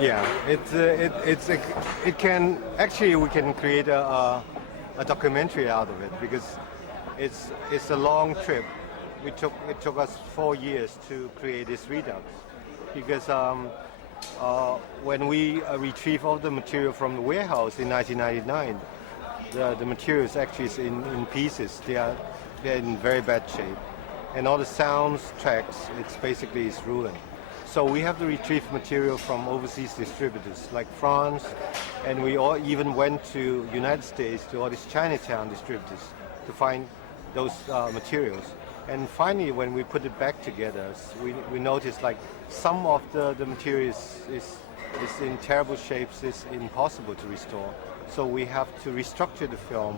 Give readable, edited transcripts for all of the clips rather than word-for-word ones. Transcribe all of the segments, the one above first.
Yeah, it can actually we can create a documentary out of it because it's a long trip. It took us 4 years to create this Redux because when we retrieve all the material from the warehouse in 1999, the material is actually in pieces. They're in very bad shape, and all the sounds tracks it's ruined. So we have to retrieve material from overseas distributors like France, and we all even went to United States to all these Chinatown distributors to find those materials. And finally, when we put it back together, we noticed like some of the material is in terrible shapes, it's impossible to restore. So we have to restructure the film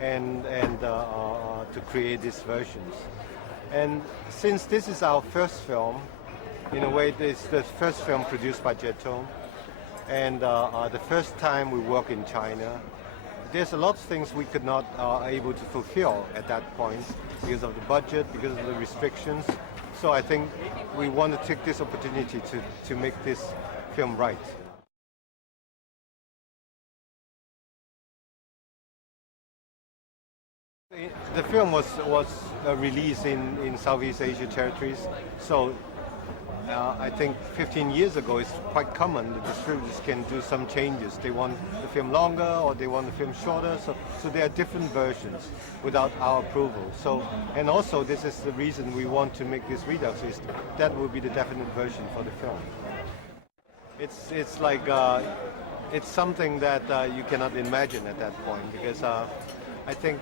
and to create these versions. And since this is our first film, in a way, it's the first film produced by Jetone, and the first time we work in China. There's a lot of things we could not able to fulfill at that point because of the budget, because of the restrictions. So I think we want to take this opportunity to make this film right. The film was released in Southeast Asia territories, so I think 15 years ago it's quite common the distributors can do some changes. They want the film longer or they want the film shorter, so there are different versions without our approval. So, and also this is the reason we want to make this Redux, is that will be the definite version for the film. It's like it's something that you cannot imagine at that point because I think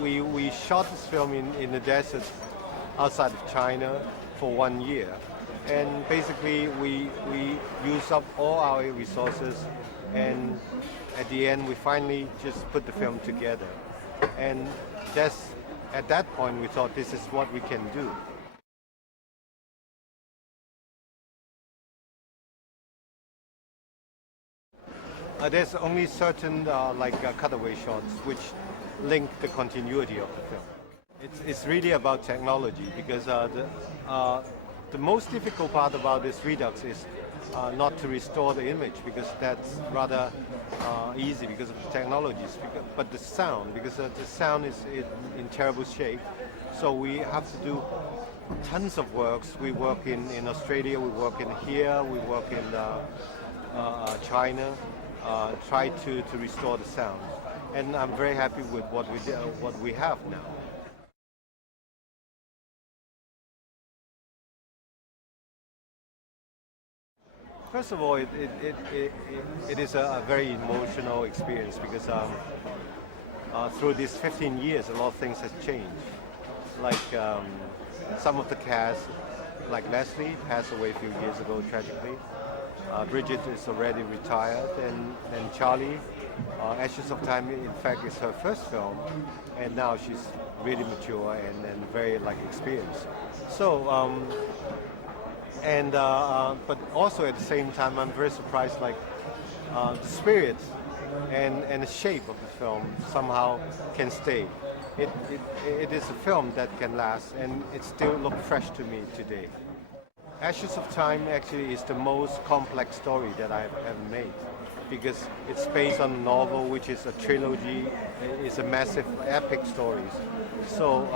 we shot this film in the desert outside of China for 1 year. And basically we use up all our resources, and at the end we finally just put the film together. And at that point we thought this is what we can do. There's only certain cutaway shots which link the continuity of the film. It's really about technology because the most difficult part about this Redux is not to restore the image because that's rather easy because of the technologies, but the sound, because the sound is in terrible shape. So we have to do tons of works. We work in Australia, we work in here, we work in China, try to restore the sound. And I'm very happy with what we have now. First of all, it is a very emotional experience because through these 15 years, a lot of things have changed. Like some of the cast, like Leslie, passed away a few years ago tragically. Bridget is already retired, and Charlie, Ashes of Time, in fact, is her first film, and now she's really mature and very experienced. So. But also at the same time, I'm very surprised, the spirit and the shape of the film somehow can stay. It is a film that can last, and it still looks fresh to me today. Ashes of Time actually is the most complex story that I've ever made because it's based on a novel, which is a trilogy. It's a massive epic story. So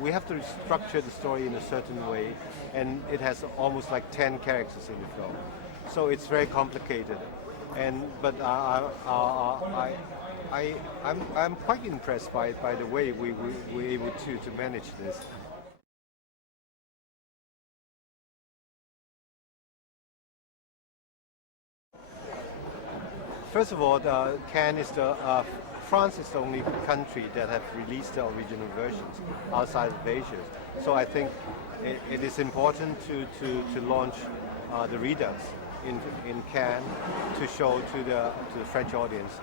we have to structure the story in a certain way, and it has almost 10 characters in the film. So it's very complicated, but I'm quite impressed by the way we were able to manage this. First of all, France is the only country that have released the original versions outside of Asia. So I think it is important to launch the Redux in Cannes to show to the French audience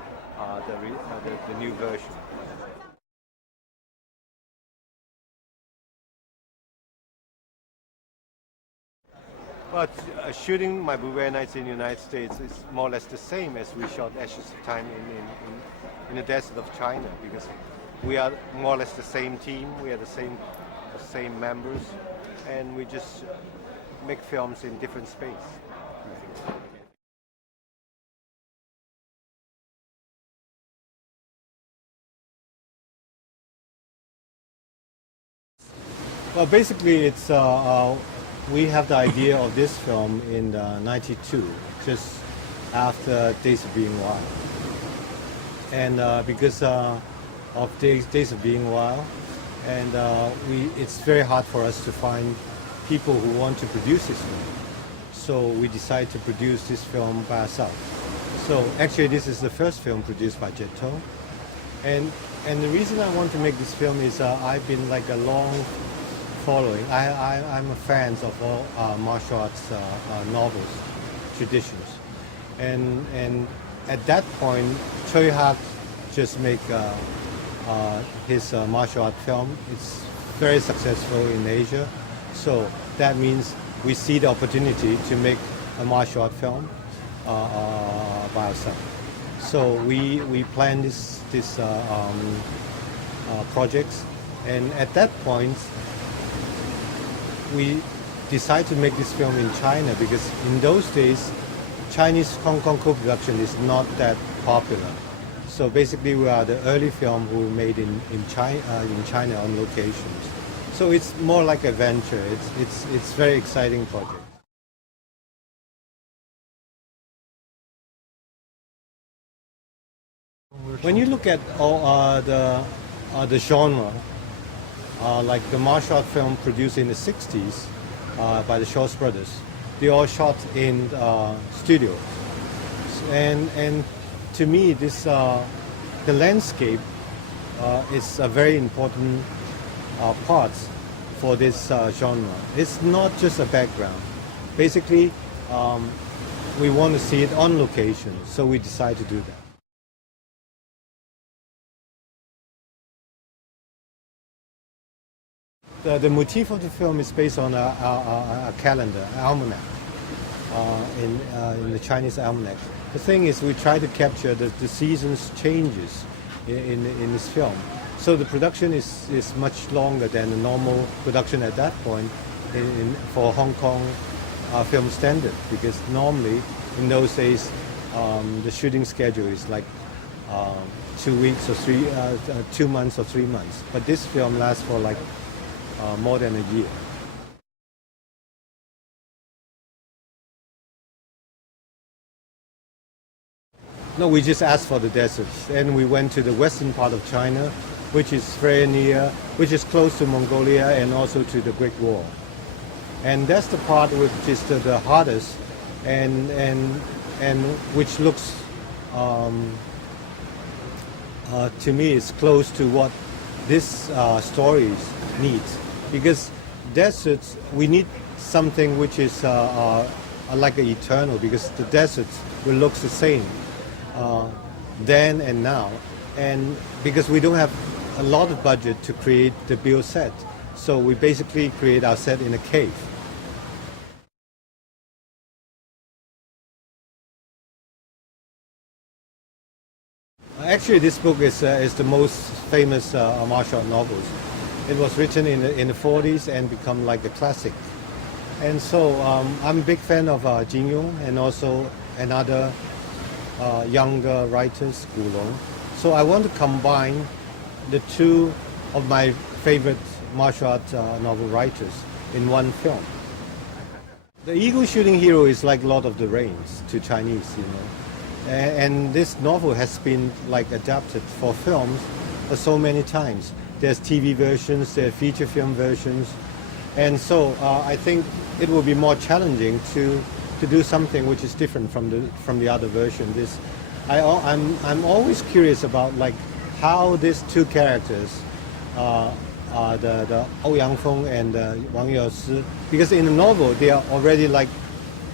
the new version. But shooting My Blueberry Nights in the United States is more or less the same as we shot Ashes of Time in the desert of China because we are more or less the same team, we are the same members, and we just make films in different space. Well, basically, we have the idea of this film in '92, just after Days of Being Wild, and because of Days of Being Wild, and it's very hard for us to find people who want to produce this film. So we decided to produce this film by ourselves. So actually, this is the first film produced by Jetto, and the reason I want to make this film is I've been like a long following. I'm a fan of all martial arts novels, traditions, and at that point, Choi Hak just make his martial art film. It's very successful in Asia, so that means we see the opportunity to make a martial art film by ourselves. So we plan this projects, and at that point we decided to make this film in China because in those days Chinese Hong Kong co-production is not that popular. So basically we are the early film who made in China on locations. So it's more like adventure. It's very exciting project. When you look at all the genre, like the martial art film produced in the 60s by the Shaw brothers, they all shot in studios. And to me, this the landscape is a very important part for this genre. It's not just a background. Basically, we want to see it on location, so we decide to do that. The motif of the film is based on a calendar, an almanac, in the Chinese almanac. The thing is, we try to capture the seasons changes in this film. So the production is much longer than the normal production at that point for Hong Kong film standard, because normally in those days the shooting schedule is like 2 weeks or 2 months or 3 months. But this film lasts for like more than a year. No, we just asked for the deserts, and we went to the western part of China, which is very near, which is close to Mongolia and also to the Great Wall. And that's the part which is the hardest, and which looks to me is close to what this stories needs. Because deserts, we need something which is like an eternal, because the deserts will look the same then and now, and because we don't have a lot of budget to create the build set, so we basically create our set in a cave. Actually, this book is the most famous martial art novels. It was written in the 40s and become like a classic. And so I'm a big fan of Jin Yong and also another younger writers, Gu Long. So I want to combine the two of my favorite martial art novel writers in one film. The eagle shooting hero is like Lord of the Rings to Chinese, you know. And this novel has been like adapted for films for so many times. There's TV versions, there are feature film versions, and so I think it will be more challenging to do something which is different from the other version. I'm always curious about like how these two characters, the Ou Yangfeng and Wang Yaoshi, because in the novel they are already like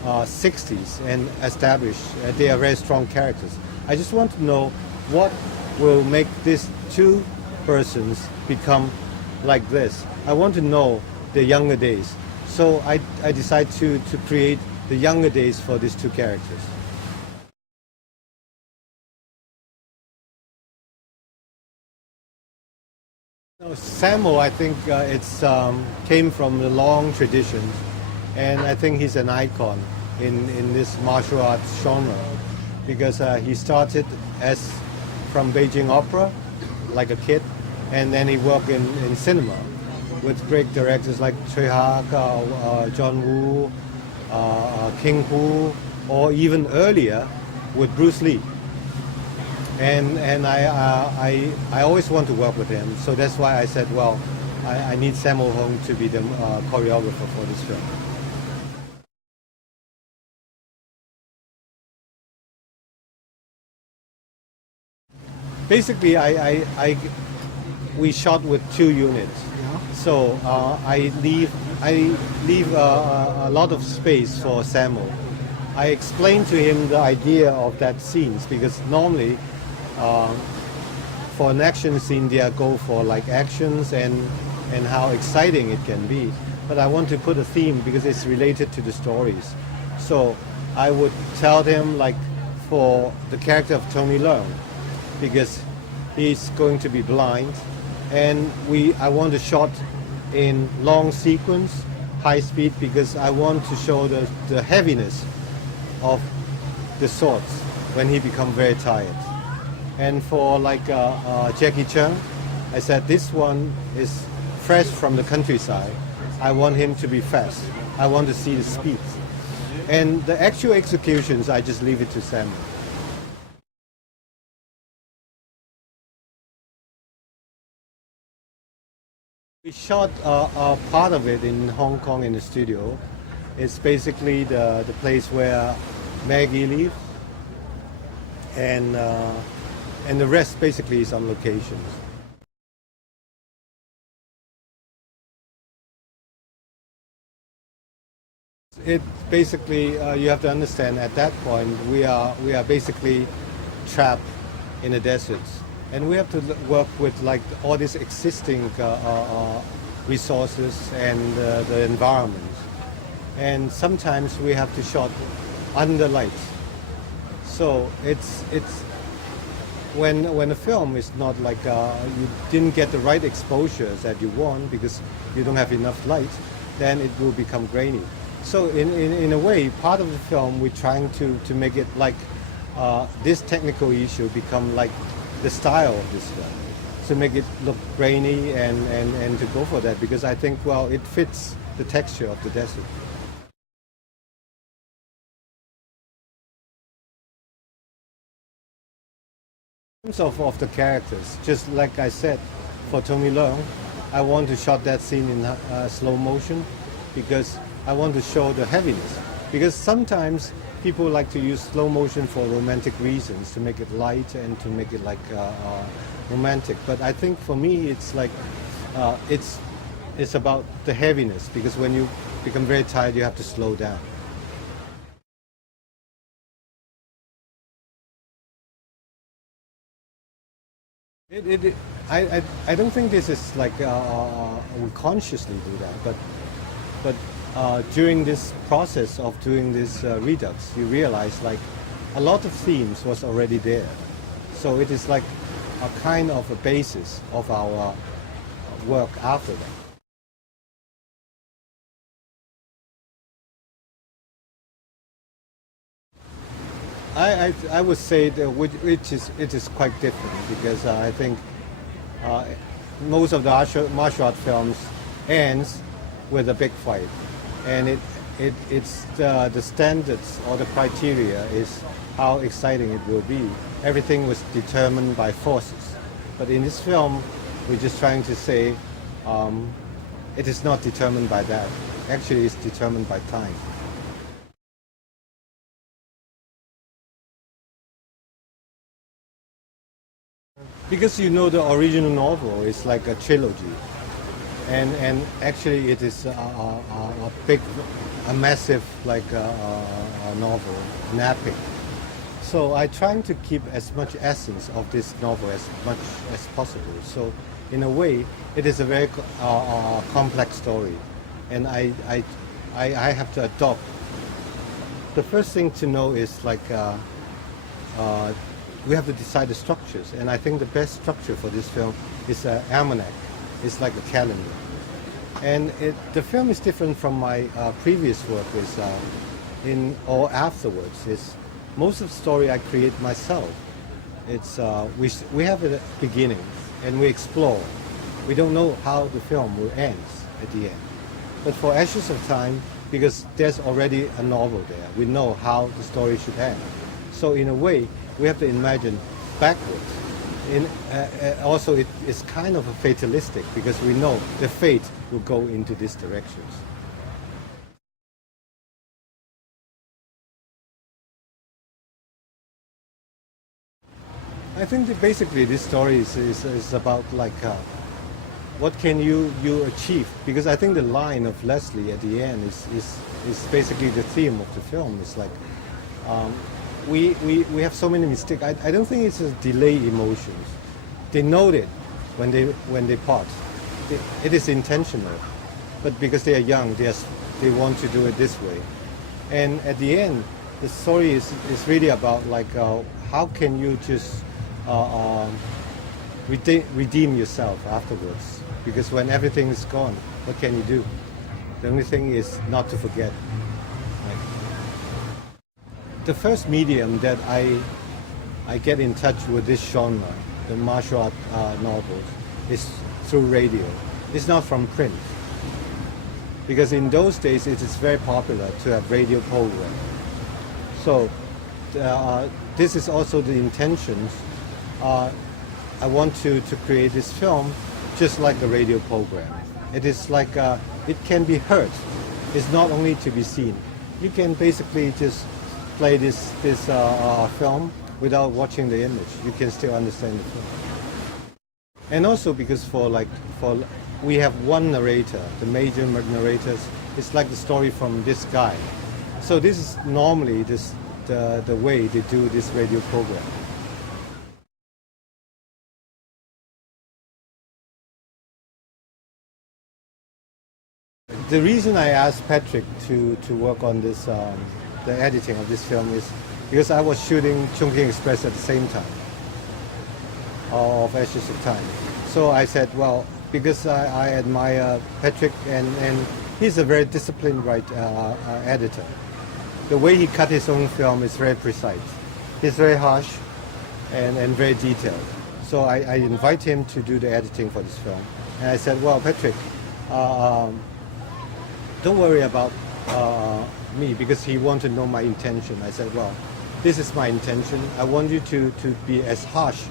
60s and established. They are very strong characters. I just want to know what will make these two persons become like this. I want to know the younger days. So I decided to create the younger days for these two characters. Sammo, I think it's came from the long traditions, and I think he's an icon in this martial arts genre, because he started from Beijing Opera, like a kid, and then he worked in cinema. with great directors like Choi Hak, John Woo, King Hu, or even earlier with Bruce Lee. And I always want to work with him, so that's why I said, well, I need Sammo Hung to be the choreographer for this film. Basically, we shot with 2 units, so I leave a lot of space for Sammo. I explained to him the idea of that scenes because normally for an action scene they go for like actions and how exciting it can be. But I want to put a theme because it's related to the stories. So I would tell him like for the character of Tony Leung, because he's going to be blind, and I want to shot in long sequence, high speed, because I want to show the heaviness of the swords when he becomes very tired. And for like Jackie Chan, I said this one is fresh from the countryside. I want him to be fast. I want to see the speed. And the actual executions, I just leave it to Sam. We shot part of it in Hong Kong in the studio. It's basically the place where Maggie lives, and the rest basically is on locations. It basically you have to understand at that point we are basically trapped in the deserts, and we have to work with like all these existing resources and the environment, and sometimes we have to shot under lights. So it's when a film is not like you didn't get the right exposures that you want because you don't have enough light, then it will become grainy. So in a way, part of the film we're trying to make it like this technical issue become like the style of this film, to make it look grainy and to go for that, because I think, well, it fits the texture of the desert. In terms of the characters, just like I said, for Tony Leung, I want to shot that scene in slow motion because I want to show the heaviness. Because sometimes people like to use slow motion for romantic reasons, to make it light and to make it like romantic. But I think for me, it's like it's about the heaviness, because when you become very tired, you have to slow down. I don't think this is like we consciously do that, but during this process of doing this Redux, you realize like a lot of themes was already there. So it is like a kind of a basis of our work after that. I would say that it is quite different, because I think most of the martial art films ends with a big fight, and it's the standards or the criteria is how exciting it will be. Everything was determined by forces, but in this film we're just trying to say it is not determined by that. Actually, it's determined by time. Because you know the original novel is like a trilogy, and actually it is a big, a massive like a novel, an epic. So I trying to keep as much essence of this novel as much as possible. So in a way, it is a very complex story, and I have to adopt. The first thing to know is like we have to decide the structures, and I think the best structure for this film is an almanac. It's like a calendar, and the film is different from my previous work. Is in or afterwards is most of the story I create myself. It's we have a beginning, and we explore we don't know how the film will end at the end. But for Ashes of Time, because there's already a novel there, we know how the story should end. So in a way, we have to imagine backwards. Also, it's kind of a fatalistic because we know the fate will go into these directions. I think that basically this story is about like what can you achieve? Because I think the line of Leslie at the end is basically the theme of the film. It's like we have so many mistakes. I don't think it's a delay emotions. They know it when they part. It is intentional, but because they are young, they want to do it this way. And at the end, the story is really about like how can you just redeem yourself afterwards? Because when everything is gone, what can you do? The only thing is not to forget. Like, the first medium that I get in touch with this genre, the martial art novels, is through radio. It's not from print. Because in those days, it is very popular to have radio programs. So this is also the intentions. I want to create this film just like a radio program. It is like, it can be heard. It's not only to be seen. You can basically just play this film without watching the image. You can still understand the film. And also because we have one narrator, the major narrators, it's like the story from this guy. So this is normally the way they do this radio program. The reason I asked Patrick to work on this, the editing of this film is because I was shooting Chungking Express at the same time of Ashes of Time. So I said, well, because I admire Patrick and he's a very disciplined editor. The way he cut his own film is very precise. He's very harsh and very detailed. So I invite him to do the editing for this film. And I said, well, Patrick, don't worry about me, because he wanted to know my intention. I said, well, this is my intention. I want you to be as harsh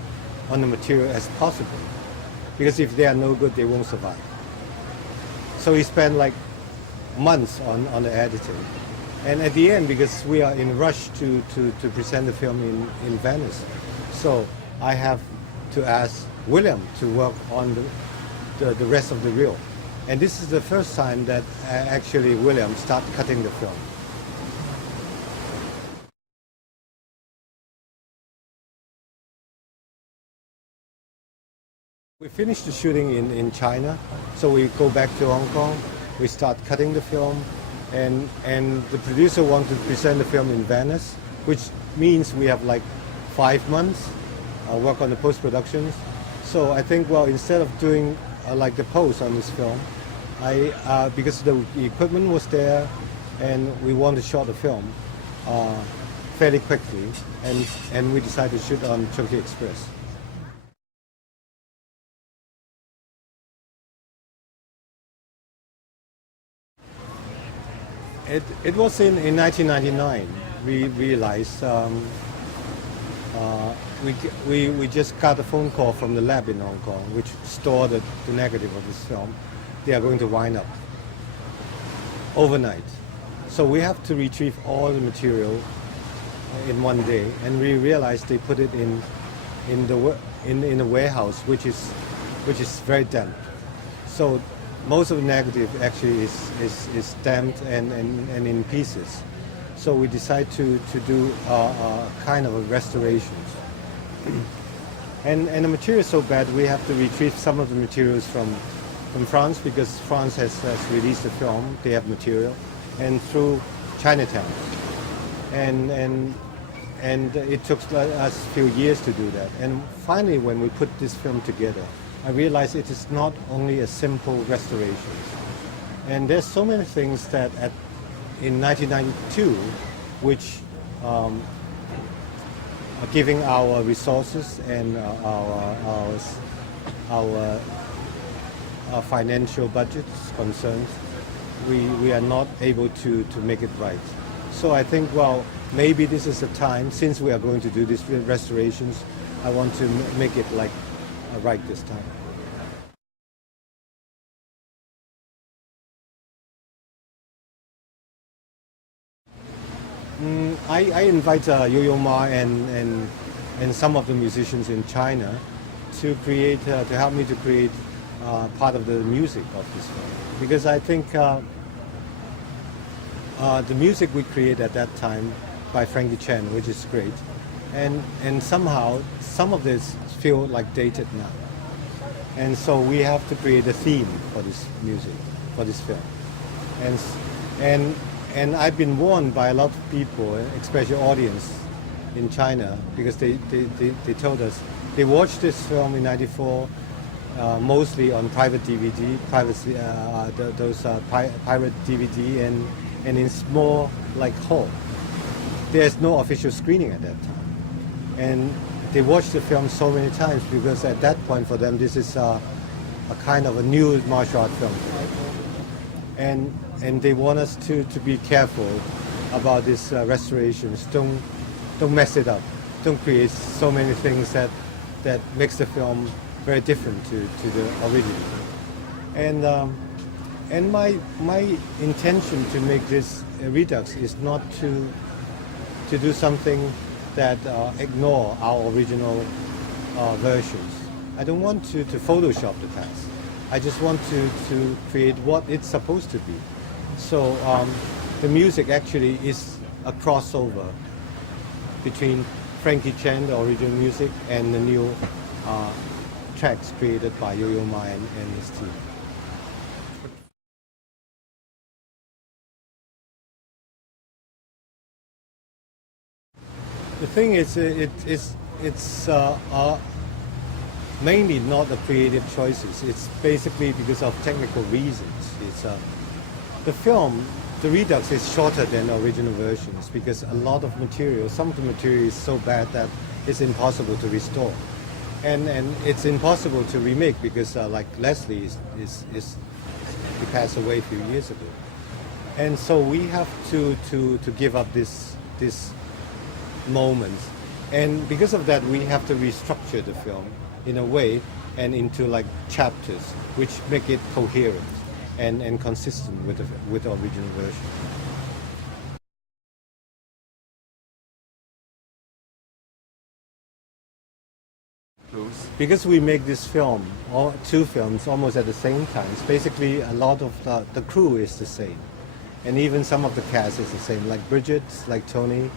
on the material as possible, because if they are no good, they won't survive. So he spent like months on the editing. And at the end, because we are in a rush to present the film in Venice, so I have to ask William to work on the rest of the reel. And this is the first time that actually William started cutting the film. We finished the shooting in China, so we go back to Hong Kong, we start cutting the film, and the producer wanted to present the film in Venice, which means we have like 5 months work on the post-production. So I think, well, instead of doing like the post on this film, because the equipment was there and we want to shoot the film fairly quickly, and we decided to shoot on Chungking Express. It was in 1999 we realized we just got a phone call from the lab in Hong Kong, which stored the negative of this film. They are going to wind up overnight. So we have to retrieve all the material in one day, and we realized they put it in a warehouse, which is very damp. So most of the negative actually is damped and in pieces. So we decided to do kind of a restoration. And the material is so bad, we have to retrieve some of the materials from France, because France has released the film, they have material, and through Chinatown. And it took us a few years to do that. And finally, when we put this film together, I realized it is not only a simple restoration. And there's so many things that in 1992, which are giving our resources and our financial budgets concerns, we are not able to make it right. So I think, well, maybe this is the time, since we are going to do these restorations, I want to make it like right this time. I invite Yo-Yo Ma and some of the musicians in China to create to help me to create part of the music of this film, because I think the music we created at that time by Frankie Chen, which is great, and somehow some of this feel like dated now, and so we have to create a theme for this music, for this film, and I've been warned by a lot of people, especially audience in China, because they told us they watched this film in '94 mostly on private DVD, pirate DVD, and in small like hall. There's no official screening at that time, and they watched the film so many times because at that point for them this is a kind of a new martial art film, and they want us to be careful about these restorations. Don't mess it up. Don't create so many things that makes the film very different to the original. And my intention to make this Redux is not to do something that ignore our original versions. I don't want to Photoshop the past. I just want to create what it's supposed to be. So the music actually is a crossover between Frankie Chen, the original music, and the new tracks created by Yo-Yo Ma and his team. The thing is, it's mainly not the creative choices. It's basically because of technical reasons. It's the film, the Redux is shorter than the original versions because a lot of material, some of the material is so bad that it's impossible to restore, and it's impossible to remake because like Leslie he passed away a few years ago, and so we have to give up this moment, and because of that we have to restructure the film in a way and into like chapters which make it coherent and consistent with the original version. Because we make this film, or two films, almost at the same time, it's basically a lot of the crew is the same, and even some of the cast is the same, like Bridget, like Tony,